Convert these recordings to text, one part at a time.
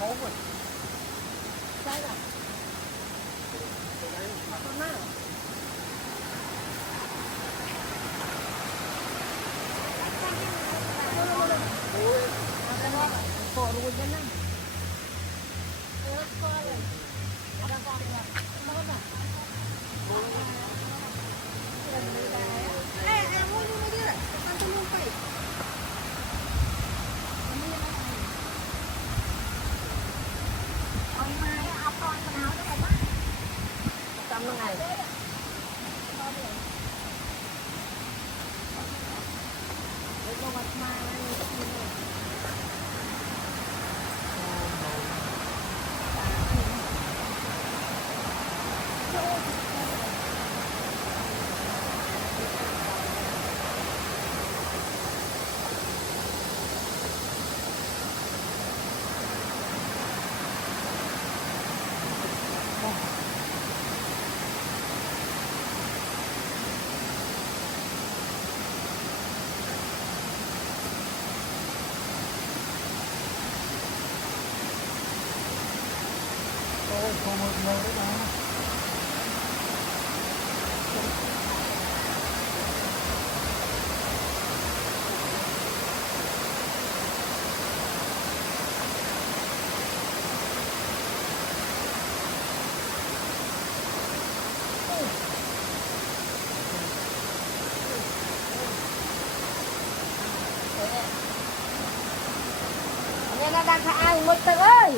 máu rồi. Đây rồi. Con nào? Cổ luôn cái này. Ada con rồi. Con à? Em mua luôn đi ạ. Ăn tôi luôn phải. Ông mai ao con nào đó rồi bác. Cầm nó ngày. Lấy con mặt mai Không một người nữa mà. Nên nó đang khai một tự ơi.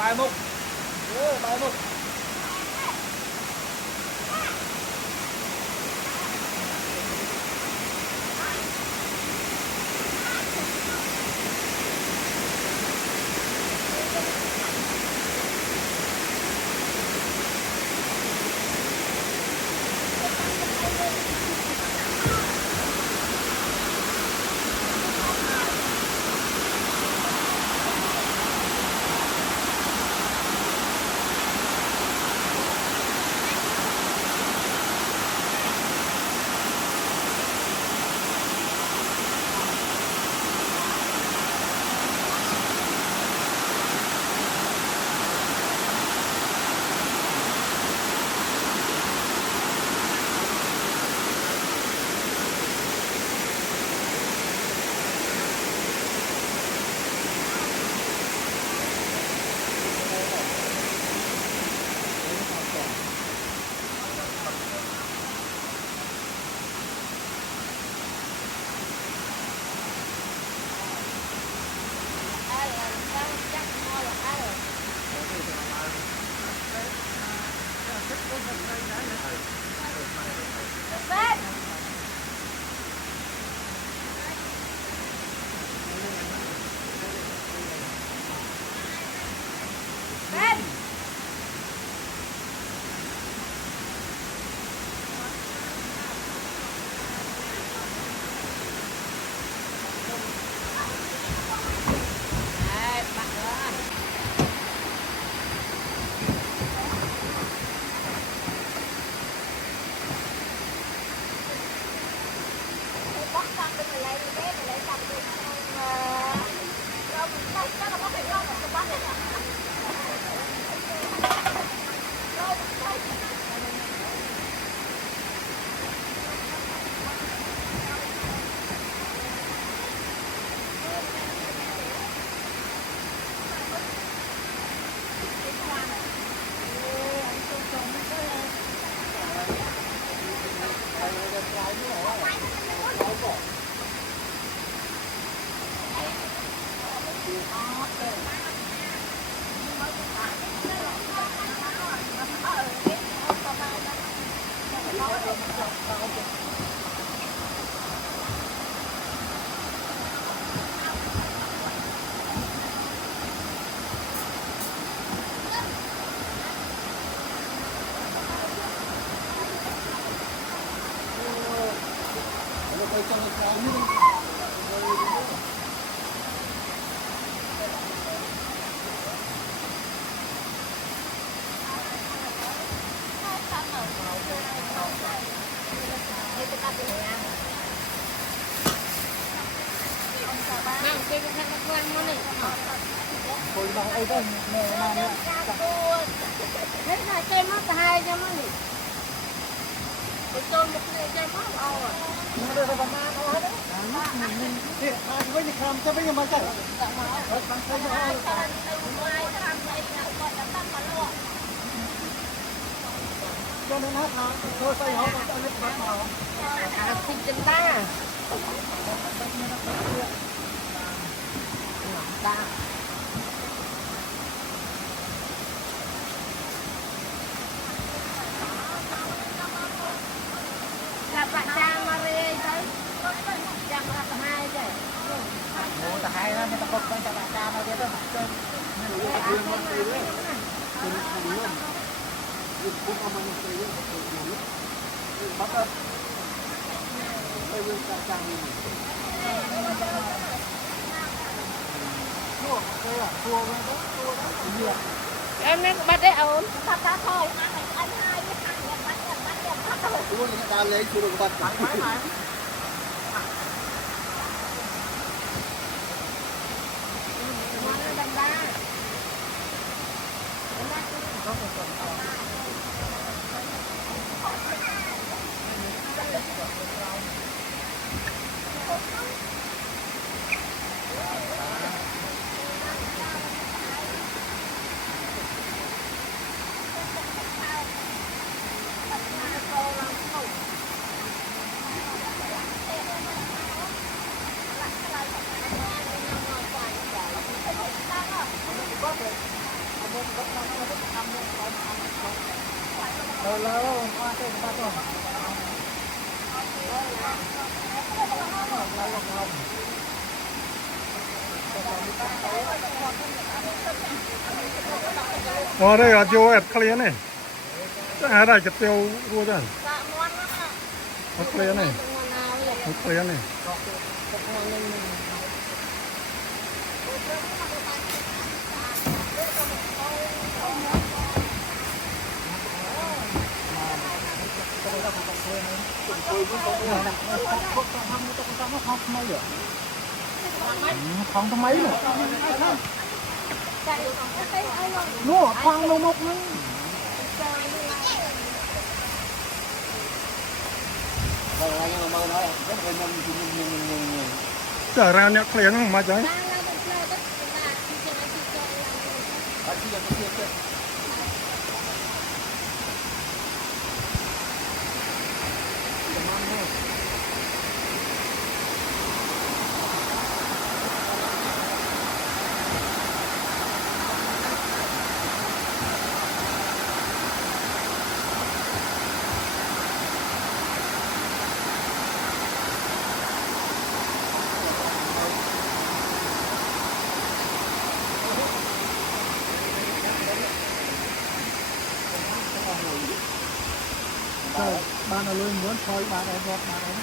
bài mục bài mục Hồi bằng ấy đó mẹ mà nữa. Thế là chơi mất hai cho mất đi. Tôi một ngày chơi mất ao à. Nó được vào ma nó hết đấy. Mình thì ai với những làm cho bây giờ mà chạy. Bằng tay cho ai. Cho nên hát hả? Thôi tay họ mà tao biết bắt mà. Xin chân ta. Ta. Là bạn cha Maria tới. Chắc là hai vậy. Ủa ta hay lắm, ta bật lên cho bạn cha nó biết đó. Bắt ơi. Đây là cha cha mình. Em nên bắt đấy ổn. Ta thôi, anh hai với thằng bắt. Đúng rồi, ta lấy chưa được bắt. Mãi. Ở đây là vô ẹt clear này. À đây chụp tiêu vô rồi. Nó clear này. Nó clear này. Không có mấy nữa. Nó khoan lâu mốc nữa. Trở ra nhạc clear không mà cháy. Bạn ở luôn muốn thôi bạn em rót bạn em.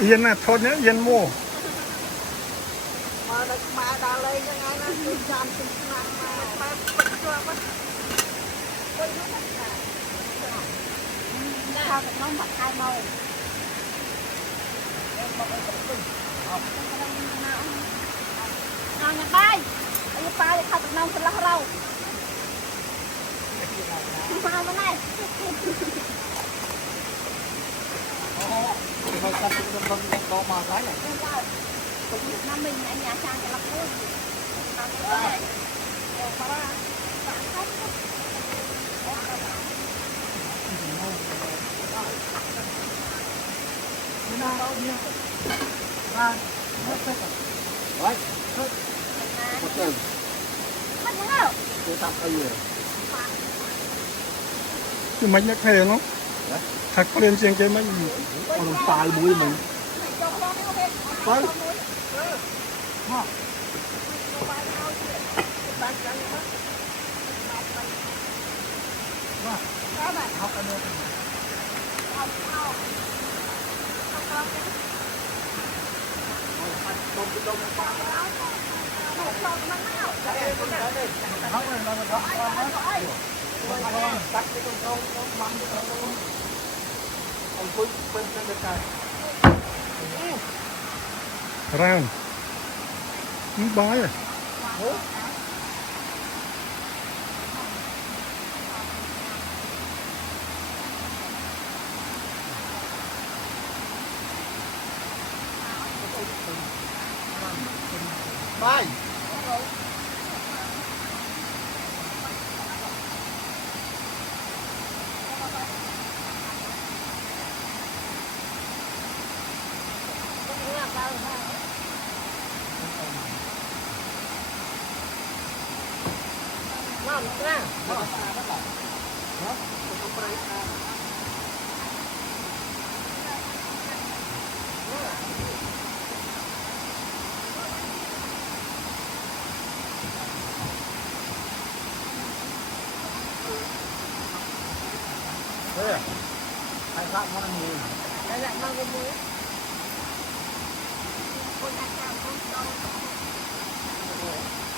Yên là thôi nhé, yên mua. Mà đã lấy cho ngay nó đi chạm tình mà cho quá. Sao nó mặt hai màu. Nào nhà bay. Anh bay thì khát nông sẽ lắc rau. Sao mà này? Thôi cắt cũng đâu mà cái này. Năm mình anh nhà sang cái lắc luôn. Đấy. Một từ. Mất nhớ đâu? Tôi tập cái gì? Cái máy nhắc hề nó. Thật có lên trên cái máy gì. Còn tài mũi mình. Đấy. Học cái nữa. Round. Bái à. ไป ngon quá Hai khác món ăn nhiều. đây là mang cái muối Hãy subscribe cho kênh Ghiền Mì Gõ để không bỏ lỡ